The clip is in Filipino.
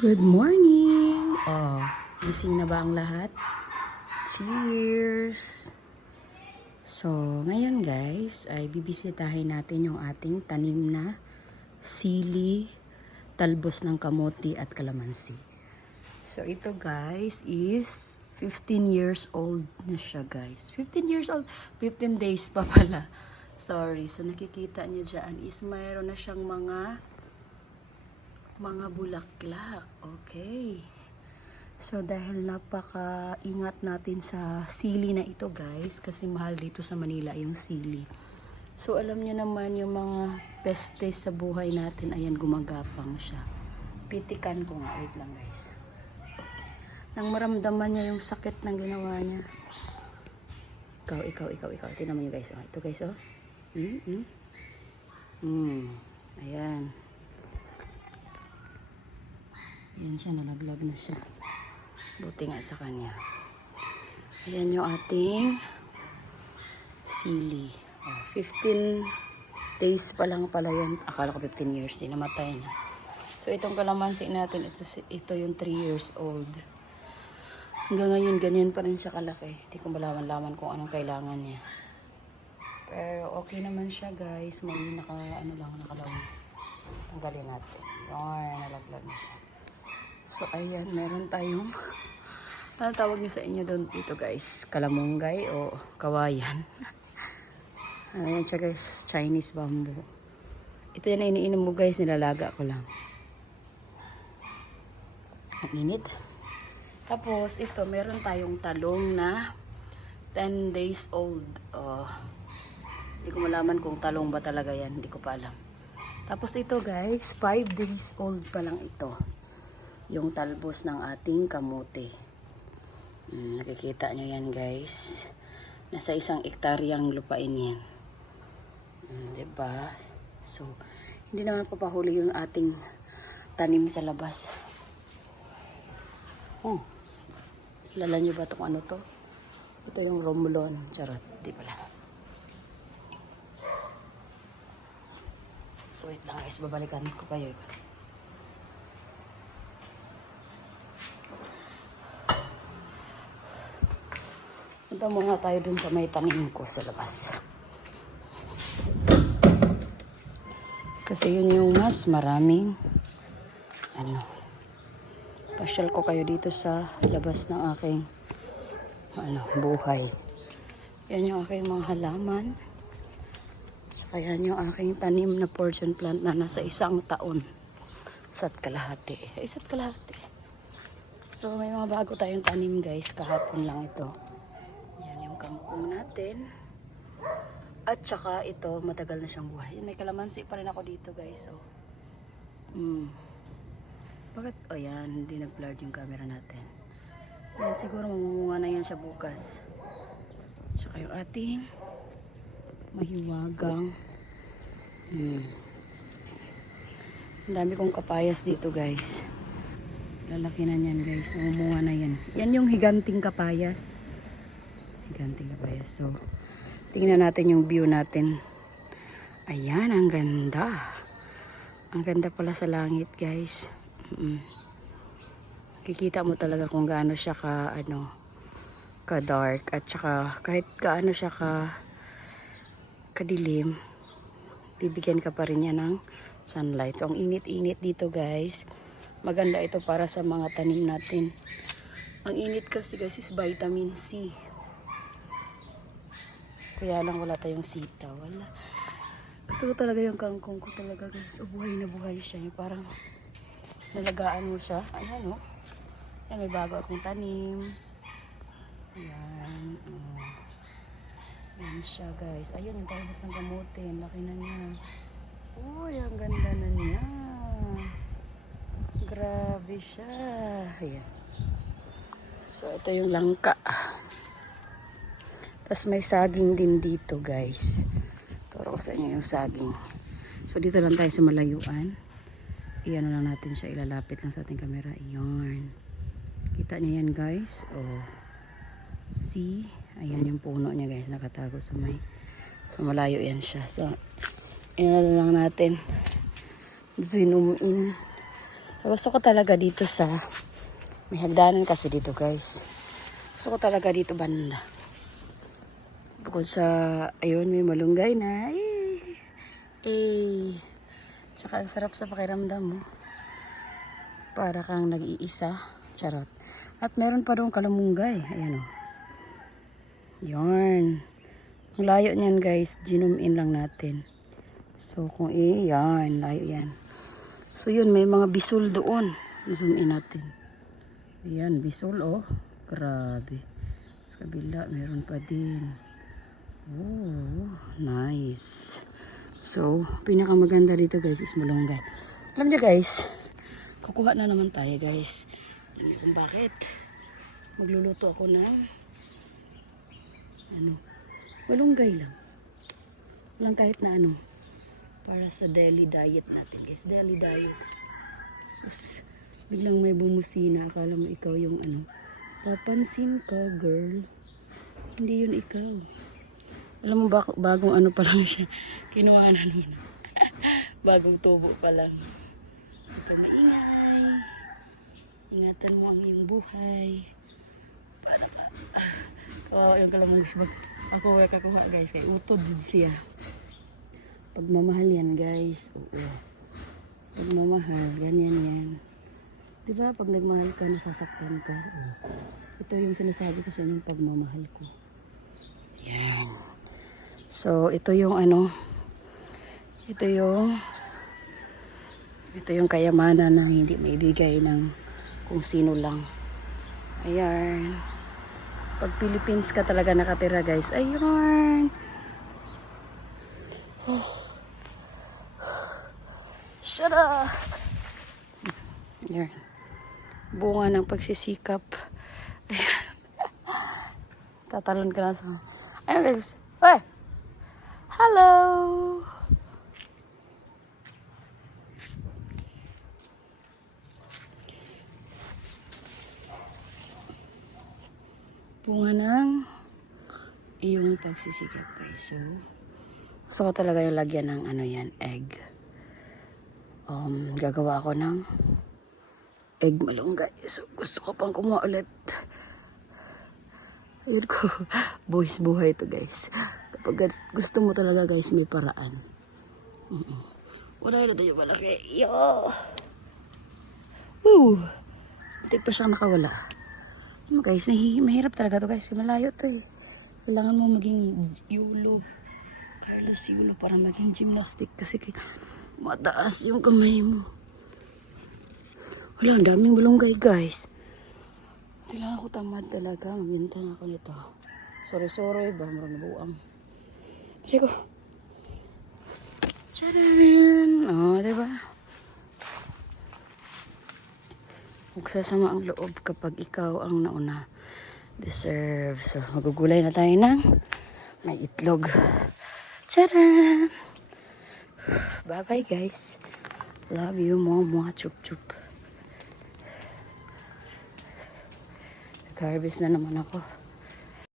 Good morning! Oh, gising na ba ang lahat? Cheers! So, ngayon guys, ay bibisitahin natin yung ating tanim na sili, talbos ng kamote at kalamansi. So, ito guys is 15 years old na siya guys. 15 years old? 15 days pa pala. Sorry. So, nakikita niyo dyan is mayroon na siyang mga mga bulaklak. Okay. So, dahil napaka-ingat natin sa sili na ito, guys, kasi mahal dito sa Manila yung sili. So, alam nyo naman yung mga peste sa buhay natin, ayan, gumagapang siya. Pitikan ko nga. Wait lang, guys. Nang maramdaman niya yung sakit ng ginawa niya. Ikaw, ikaw, ikaw, ikaw. Tingnan mo guys. Oh, ito, guys, oh. Hmm, hmm. Hmm. Ayan. Ayan siya, nalaglag na siya. Buti nga sa kanya. Ayan yung ating sili. Oh, 15 days pa lang pala yan. Akala ko 15 years, di namatay na. So itong kalamansi natin, ito, ito yung 3 years old. Hanggang ngayon, ganyan pa rin siya kalaki. Hindi ko malaman-laman kung anong kailangan niya. Pero okay naman siya guys. May naka, ano lang, nakalawin. Tanggalin natin. Yun, nalaglag na siya. So, ayan, meron tayong, ano tawag niyo sa inyo doon dito guys? Kalamunggay o kawayan? Ayan siya guys, Chinese bamboo. Ito yan iniinom mo guys, nilalaga ko lang. Ang init. Tapos, ito, meron tayong talong na 10 days old. Oh, hindi ko malaman kung talong ba talaga yan. Hindi ko pa alam. Tapos ito guys, 5 days old pa lang ito yung talbos ng ating kamote. Hmm, nakikita nyo yan guys. Nasa isang ektaryang lupain yan. Hmm, ba? So, hindi naman papahuli yung ating tanim sa labas. Oh, kilala nyo ba itong ano to? Ito yung romulon. Charot, di pala. So, wait lang guys, babalikan ko kayo. Punta muna tayo dun sa may tanim ko sa labas. Kasi yun yung mas maraming ano pasyal ko kayo dito sa labas ng aking ano buhay. Yan yung aking mga halaman. Saka yan yung aking tanim na fortune plant na nasa isang taon. Isa't kalahati. Isa't kalahati. So may mga bago tayong tanim guys. Kahapon lang ito. Kangkong natin. At saka ito, matagal na siyang buhay. May kalamansi pa rin ako dito guys. So, hmm. Bakit? O yan, hindi nag-blurred yung camera natin. Yan, siguro mamumunga na yan siya bukas. Tsaka yung ating mahiwagang hmm. Ang dami kong kapayas dito guys. Lalaki na yan guys. Mamumunga na yan. Yan yung higanting kapayas. Higanting kapayas. So, tingnan natin yung view natin. Ayan, ang ganda. Ang ganda pala sa langit guys. Mm. Kikita mo talaga kung gaano siya ka ano ka dark at saka kahit gaano siya ka kadilim bibigyan ka pa rin niya ng sunlight. So ang init-init dito guys. Maganda ito para sa mga tanim natin. Ang init kasi guys is vitamin C. Kaya lang wala tayong sita. Wala. Gusto ko talaga yung kangkong ko talaga guys. O buhay na buhay siya. Yung parang nalagaan mo siya. Ayan o. Oh. Ayan, may bago akong tanim. Ayan. Oh. Ayan siya guys. Ayun, yung talbos ng kamote. Laki na niya. Uy, ang ganda na niya. Grabe siya. Ayan. So, ito yung langka. Tapos may saging din dito guys. Turo ko sa inyo yung saging. So, dito lang tayo sa malayuan. Iyan lang natin siya. Ilalapit lang sa ating camera. Iyon. Kita niya yan guys. Oh. See? Ayan yung puno niya guys. Nakatago sa may so malayo yan siya. So, inala lang natin. Zoom in. Gusto ko talaga dito sa... May hagdanan kasi dito guys. Gusto ko talaga dito banda. Bukod sa... Ayun, may malunggay na. Eh. Eh. Tsaka ang sarap sa pakiramdam mo. Para kang nag-iisa. Charot. At meron pa doon kalamunggay. Ayan o. Yarn. Ang layo niyan guys. Ginum in lang natin. So kung eh, yan. Layo yan. So yun, may mga bisul doon. Zoom in natin. Ayan, bisul oh. Grabe. Sa kabila, meron pa din. Oh, nice. So, pinakamaganda dito guys is malunggay. Alam niyo guys, kukuha na naman tayo guys. Alam niyo kung bakit? Magluluto ako ng ano, malunggay lang. Walang kahit na ano. Para sa daily diet natin guys. Daily diet. Tapos, biglang may bumusina. Akala mo ikaw yung ano. Papansin ka, girl. Hindi yun ikaw. Alam mo, bak- bagong ano pa lang siya. Kinuha na nun. bagong tubo pa lang. Ito maingay. Ingatan mo ang iyong buhay. Paano ba? Ah, kawawa yung kalamang mag... Ako, weka ko nga guys. Kay utod din siya. Pagmamahal yan guys. Oo. Pagmamahal, ganyan yan. Di ba pag nagmahal ka, nasasaktan ka. Ito yung sinasabi ko sa inyong pagmamahal ko. Yan. So, ito yung ano, ito yung, ito yung kayamanan na hindi maibigay ng kung sino lang. Ayan. Pag Philippines ka talaga nakatira guys, ayan. Shut up! Ayan. Bunga ng pagsisikap. Ayan. Tatalon ka na sa... Ayan guys. Hey! Hello! Bunga ng iyong pagsisikap guys. So, gusto ko talaga yung lagyan ng ano yan, egg. Um, gagawa ako ng egg malunggay. So, gusto ko pang kumuha ulit. Ayun ko, buhis buhay to guys. Kapag gusto mo talaga guys, may paraan. Mm-mm. Wala na tayo malaki. Yo! Woo! Hindi pa siya nakawala. Ano guys, mahirap talaga to guys. Malayo to eh. Kailangan mo maging yulo. Carlos yulo para maging gymnastic. Kasi mataas yung kamay mo. Wala, ang daming bulunggay guys. Kailangan ko tamad talaga. Magbintang ako nito. Sorry-sorry ba? Marang nabuang. Kasi ko. Tcharan! O, oh, diba? Huwag sasama ang loob kapag ikaw ang nauna deserve. So, magugulay na tayo ng may itlog. Tcharan! Bye-bye guys. Love you, mama. Chup-chup. Nag-harvest na naman ako.